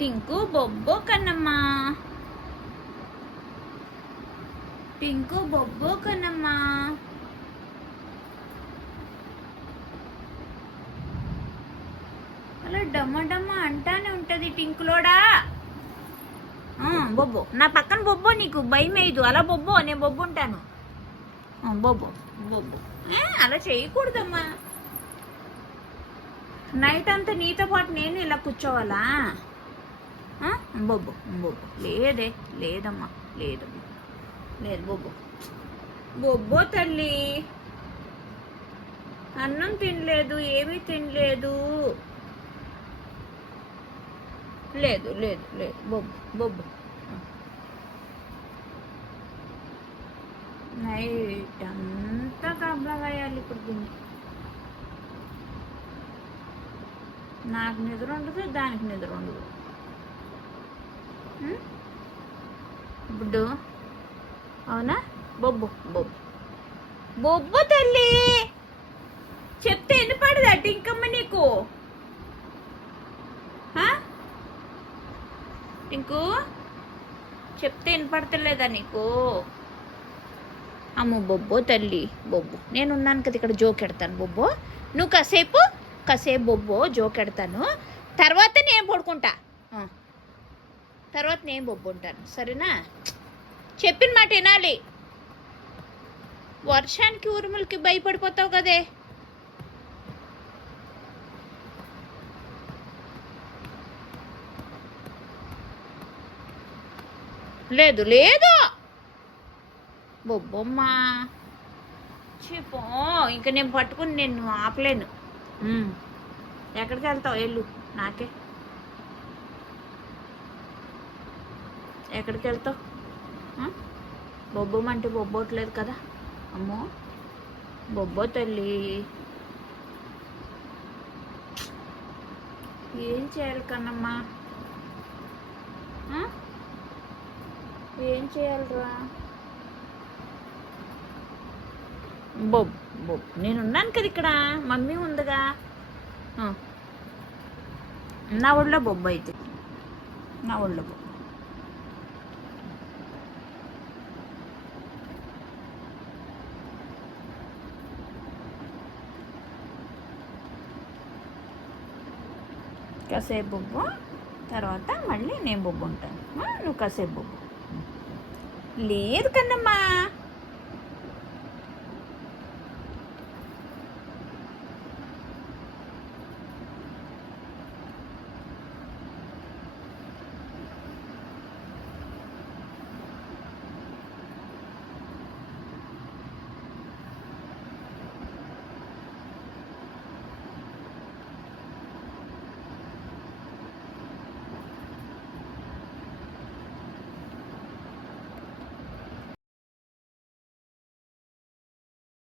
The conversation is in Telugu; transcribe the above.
టింకు బొబ్బో కన్నమ్మా, టింకు బొబ్బో కన్నమ్మా. అలా డమ్మ డమ్మ అంటానే ఉంటుంది టింకులోడా. బొబ్బో నా పక్కన బొబ్బో, నీకు భయం వేయదు. అలా బొబ్బో, నేను బొబ్బు ఉంటాను. బొబ్బో బొబ్బో అలా చేయకూడదమ్మా. నైట్ అంతా నీతో పాటు నేను ఇలా కూర్చోవాలా? బొబ్బో బొబ్బో లేదే, లేదమ్మా, లేదమ్మా, లేదు బొబ్బో. బొబ్బో తల్లి అన్నం తినలేదు, ఏమీ తినలేదు. లేదు లేదు లేదు బొబ్బు బొబ్బు. నైట్ అంతా కబ్లా వేయాలి ఇప్పుడు దీన్ని. నాకు నిద్ర ఉండదు, దానికి నిద్ర ఉండదు. బుడ్డు అవునా? బొబ్బు బొబ్బు బొబ్బు తల్లి చెప్తే ఎన్ని పడదా టింకమ్మ నీకు? టింకు చెప్తే వినపడతలేదా నీకు? అమ్మో బొబ్బో తల్లి బొబ్బు, నేనున్నాను కదా ఇక్కడ జోకెడతాను బొబ్బో. నువ్వు కాసేపు బొబ్బో జోకెడతాను, తర్వాత నేను పడుకుంటా. తర్వాత నేను బొబ్బు ఉంటాను, సరేనా? చెప్పిన మాట వినాలి. వర్షానికి ఉరుములకి భయపడిపోతావు కదే. లేదు లేదు బొబ్బమ్మా చెప్పు. ఇంకా నేను పట్టుకుని నేను ఆపలేను. ఎక్కడికి వెళ్తావు? వెళ్ళు, నాకే. ఎక్కడికి వెళ్తావు? బొబ్బమ్మంటే బొబ్బోట్లేదు కదా. అమ్మో బొబ్బో తల్లి ఏం చేయాలి కన్నమ్మా? ఏం చేయాలరా? బొబ్బు బొబ్బు నేనున్నాను కదా ఇక్కడ, మమ్మీ ఉందిగా. నా ఒళ్ళో బొబ్బు అయితే, నా ఒళ్ళో బొబ్బు. కాసేపు బొబ్బు, తర్వాత మళ్ళీ నేను బొబ్బు ఉంటాను. నువ్వు కాసేపు బొబ్బు. లేదు కన్నమ్మా.